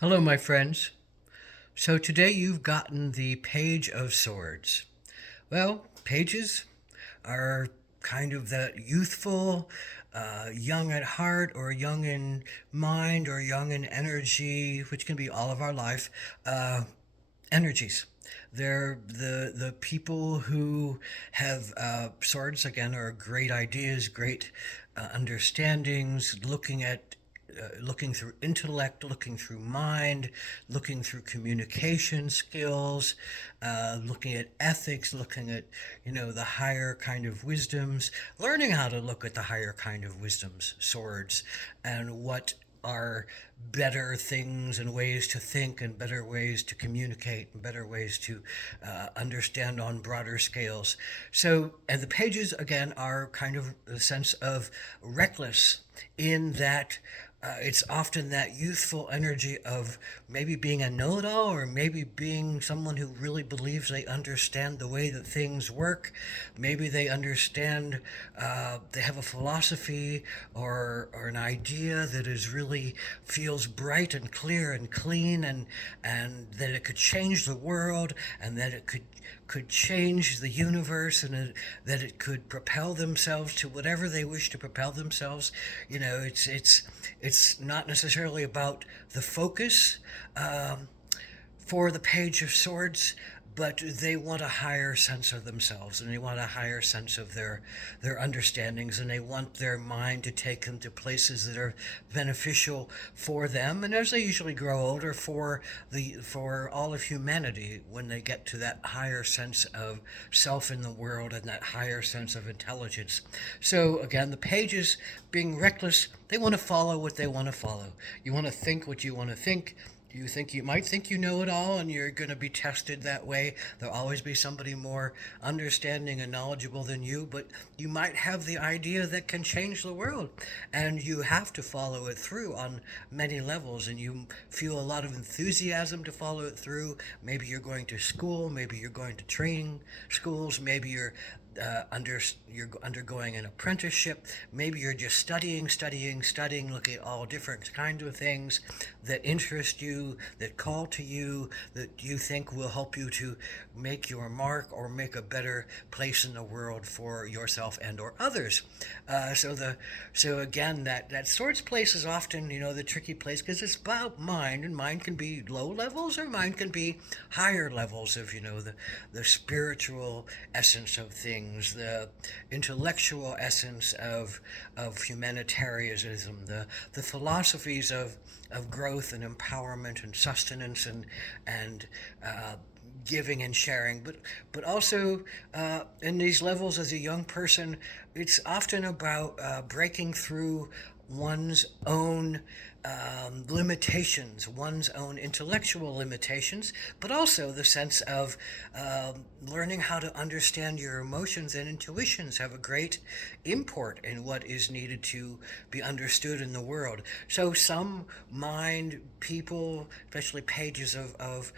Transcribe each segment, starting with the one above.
Hello, my friends. So today you've gotten the Page of Swords. Well, pages are kind of that youthful, young at heart or young in mind or young in energy, which can be all of our life, energies. They're the people who have swords again are great ideas, great understandings, looking through intellect, looking through mind, looking through communication skills, looking at ethics, looking at the higher kind of wisdoms, learning how to look at the higher kind of wisdoms, swords, and what are better things and ways to think and better ways to communicate and better ways to understand on broader scales. So, and the pages again are kind of a sense of reckless in that it's often that youthful energy of maybe being a know it all or maybe being someone who really believes they understand the way that things work. Maybe they understand, they have a philosophy or an idea that is really feels bright and clear and clean and that it could change the world and that it could change the universe and that it could propel themselves to whatever they wish to propel themselves. It's not necessarily about the focus for the Page of Swords, but they want a higher sense of themselves and they want a higher sense of their understandings, and they want their mind to take them to places that are beneficial for them, and as they usually grow older, for all of humanity, when they get to that higher sense of self in the world and that higher sense of intelligence. So again, the pages, being reckless, they want to follow what they want to follow. You want to think what you want to think. You might think you know it all and you're going to be tested that way. There'll always be somebody more understanding and knowledgeable than you, but you might have the idea that can change the world, and you have to follow it through on many levels, and you feel a lot of enthusiasm to follow it through. Maybe you're going to school, maybe you're going to training schools, maybe you're undergoing an apprenticeship. Maybe you're just studying, looking at all different kinds of things that interest you, that call to you, that you think will help you to make your mark or make a better place in the world for yourself and or others. So again, that swords place is often the tricky place because it's about mind, and mind can be low levels or mind can be higher levels of the spiritual essence of things, the intellectual essence of humanitarianism, the philosophies of growth and empowerment and sustenance and giving and sharing, but also in these levels as a young person, it's often about breaking through one's own limitations, one's own intellectual limitations, but also the sense of learning how to understand your emotions and intuitions have a great import in what is needed to be understood in the world. So some mind people, especially pages of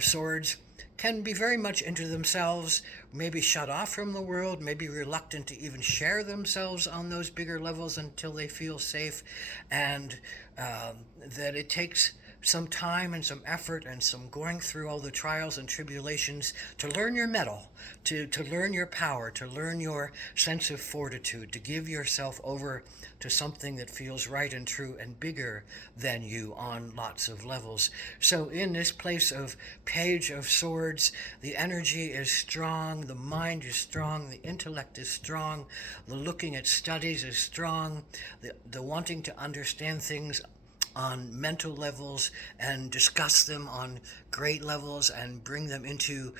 swords, can be very much into themselves, maybe shut off from the world, maybe reluctant to even share themselves on those bigger levels until they feel safe, and that it takes some time and some effort and some going through all the trials and tribulations to learn your mettle, to learn your power, to learn your sense of fortitude, to give yourself over to something that feels right and true and bigger than you on lots of levels. So in this place of Page of Swords, the energy is strong, the mind is strong, the intellect is strong, the looking at studies is strong, the wanting to understand things on mental levels and discuss them on great levels and bring them into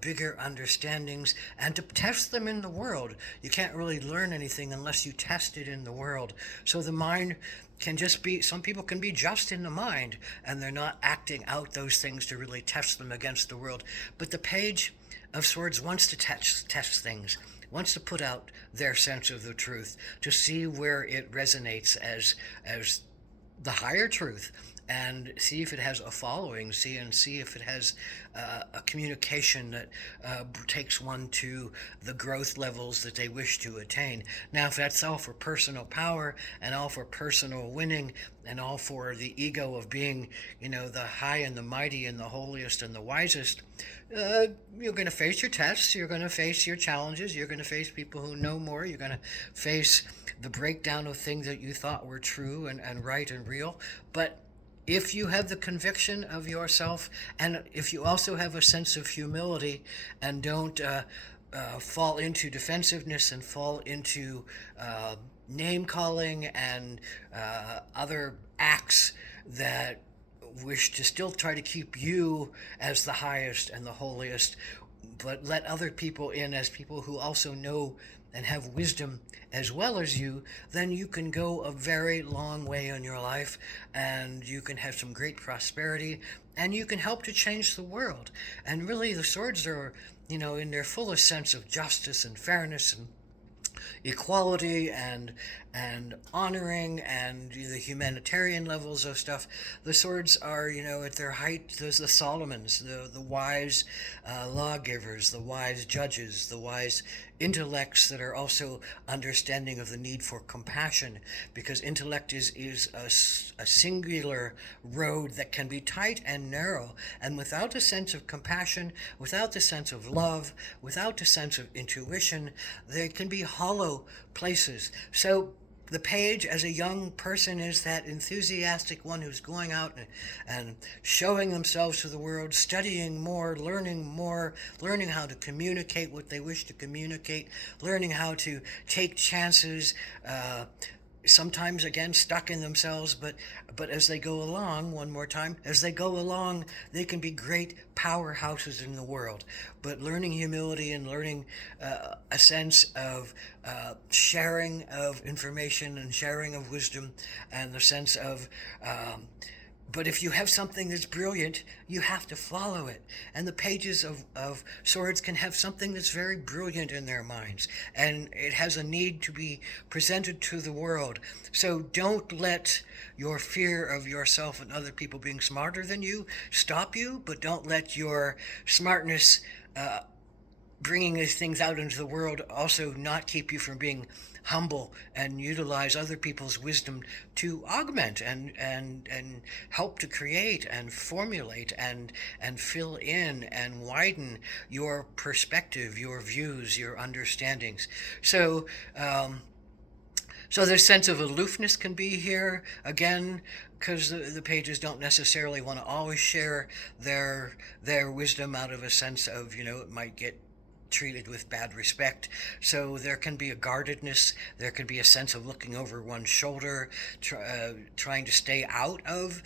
bigger understandings and to test them in the world. You can't really learn anything unless you test it in the world. So the mind can just be, some people can be just in the mind and they're not acting out those things to really test them against the world. But the Page of Swords wants to test things, wants to put out their sense of the truth, to see where it resonates as the higher truth, and see if it has a following, see if it has a communication that takes one to the growth levels that they wish to attain. Now, if that's all for personal power and all for personal winning and all for the ego of being, the high and the mighty and the holiest and the wisest, you're going to face your tests, you're going to face your challenges, you're going to face people who know more, you're going to face the breakdown of things that you thought were true and right and real. But if you have the conviction of yourself, and if you also have a sense of humility and don't fall into defensiveness and fall into name calling and other acts that wish to still try to keep you as the highest and the holiest, but let other people in as people who also know and have wisdom as well as you, then you can go a very long way in your life, and you can have some great prosperity, and you can help to change the world. And really, the swords are, in their fullest sense of justice and fairness and equality and honoring and the humanitarian levels of stuff. The swords are, at their height. There's the Solomons, the wise lawgivers, the wise judges, the wise intellects that are also understanding of the need for compassion, because intellect is a singular road that can be tight and narrow, and without a sense of compassion, without the sense of love, without a sense of intuition, there can be hollow places. So the page as a young person is that enthusiastic one who's going out and showing themselves to the world, studying more, learning how to communicate what they wish to communicate, learning how to take chances, sometimes again stuck in themselves, but as they go along, one more time, as they go along, they can be great powerhouses in the world. But learning humility and learning a sense of sharing of information and sharing of wisdom, and the sense of but if you have something that's brilliant, you have to follow it. And the pages of swords can have something that's very brilliant in their minds. And it has a need to be presented to the world. So don't let your fear of yourself and other people being smarter than you stop you, but don't let your smartness bringing these things out into the world also not keep you from being humble and utilize other people's wisdom to augment and help to create and formulate and fill in and widen your perspective, your views, your understandings. So this sense of aloofness can be here again, because the pages don't necessarily want to always share their wisdom out of a sense of, it might get treated with bad respect. So there can be a guardedness, there can be a sense of looking over one's shoulder, trying to stay out of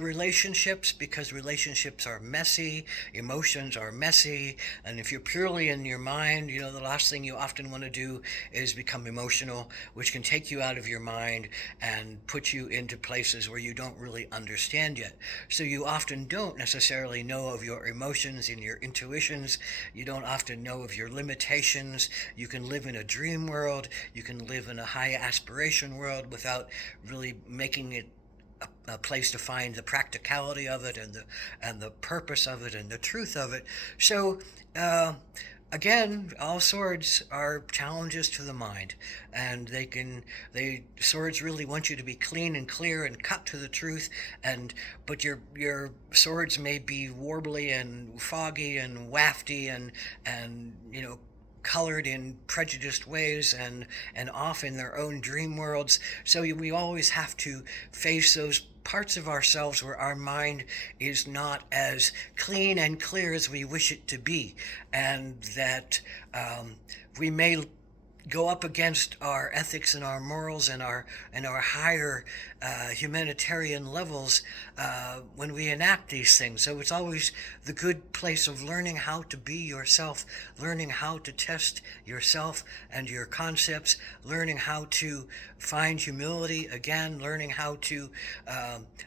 relationships, because relationships are messy, emotions are messy, and if you're purely in your mind, the last thing you often want to do is become emotional, which can take you out of your mind and put you into places where you don't really understand yet. So you often don't necessarily know of your emotions and your intuitions. You don't often know of your limitations. You can live in a dream world. You can live in a high aspiration world without really making it a place to find the practicality of it and the purpose of it and the truth of it. So again, all swords are challenges to the mind, and swords really want you to be clean and clear and cut to the truth, but your swords may be warbly and foggy and wafty and colored in prejudiced ways and off in their own dream worlds. So we always have to face those parts of ourselves where our mind is not as clean and clear as we wish it to be, and that we may go up against our ethics and our morals and our higher humanitarian levels when we enact these things. So it's always the good place of learning how to be yourself, learning how to test yourself and your concepts, learning how to find humility again, learning how to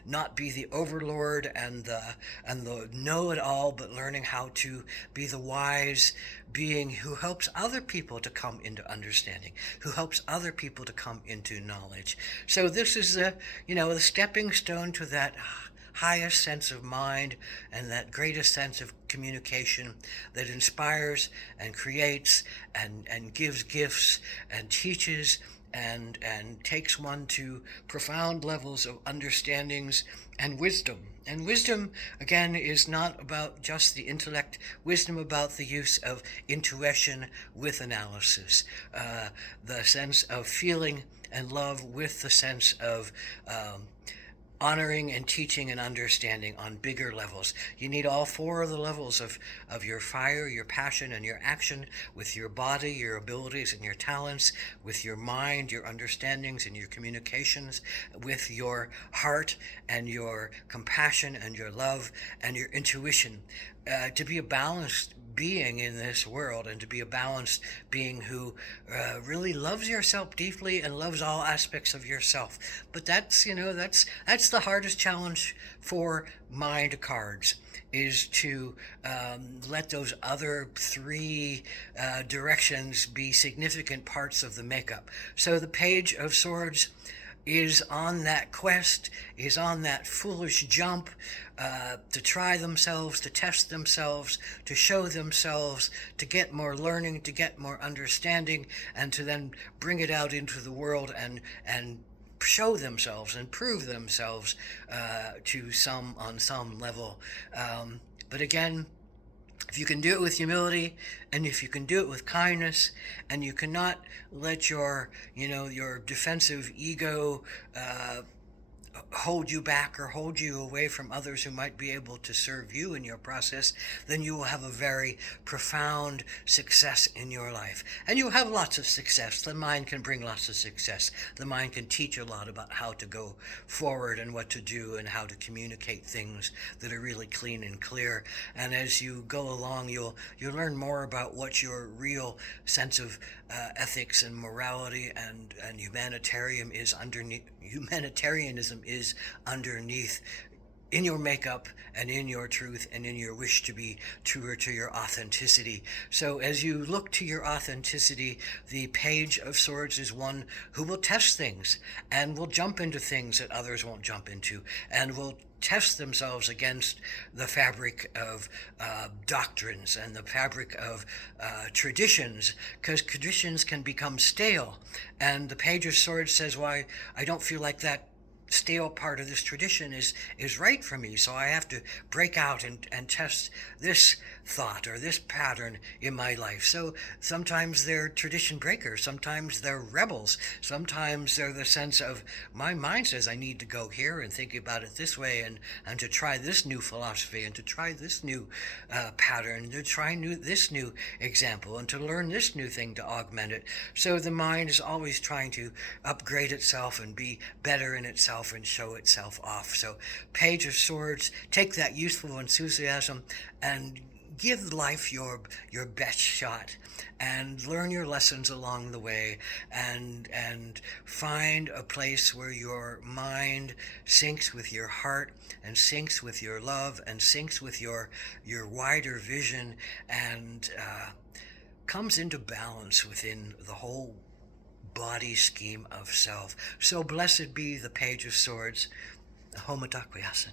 not be the overlord and the know-it-all, but learning how to be the wise being who helps other people to come into understanding understanding, who helps other people to come into knowledge. So this is the stepping stone to that highest sense of mind and that greatest sense of communication that inspires and creates and gives gifts and teaches and takes one to profound levels of understandings and wisdom. And wisdom, again, is not about just the intellect. Wisdom about the use of intuition with analysis, the sense of feeling and love with the sense of honoring and teaching and understanding on bigger levels. You need all four of the levels of your fire, your passion, and your action, with your body, your abilities, and your talents, with your mind, your understandings, and your communications, with your heart, and your compassion, and your love, and your intuition, to be a balanced being in this world, and to be a balanced being who really loves yourself deeply and loves all aspects of yourself. But that's the hardest challenge for mind cards, is to let those other three directions be significant parts of the makeup. So the Page of Swords is on that quest, is on that foolish jump to try themselves, to test themselves, to show themselves, to get more learning, to get more understanding, and to then bring it out into the world and show themselves and prove themselves on some level. But again, if you can do it with humility, and if you can do it with kindness, and you cannot let your defensive ego hold you back or hold you away from others who might be able to serve you in your process, then you will have a very profound success in your life. And you'll have lots of success. The mind can bring lots of success. The mind can teach a lot about how to go forward and what to do and how to communicate things that are really clean and clear. And as you go along, you'll learn more about what your real sense of ethics and morality and humanitarianism is underneath, in your makeup and in your truth and in your wish to be truer to your authenticity. So as you look to your authenticity, the Page of Swords is one who will test things and will jump into things that others won't jump into, and will test themselves against the fabric of doctrines and the fabric of traditions, because traditions can become stale. And the Page of Swords says, why, I don't feel like that stale part of this tradition is right for me, so I have to break out and test this thought or this pattern in my life. So sometimes they're tradition breakers, sometimes they're rebels, sometimes they're the sense of, my mind says I need to go here and think about it this way, and to try this new philosophy, and to try this new pattern, to try this new example, and to learn this new thing to augment it. So the mind is always trying to upgrade itself and be better in itself and show itself off. So Page of Swords, take that youthful enthusiasm and give life your best shot, and learn your lessons along the way, and find a place where your mind syncs with your heart, and syncs with your love, and syncs with your wider vision, and comes into balance within the whole body scheme of self. So blessed be the Page of Swords. Homo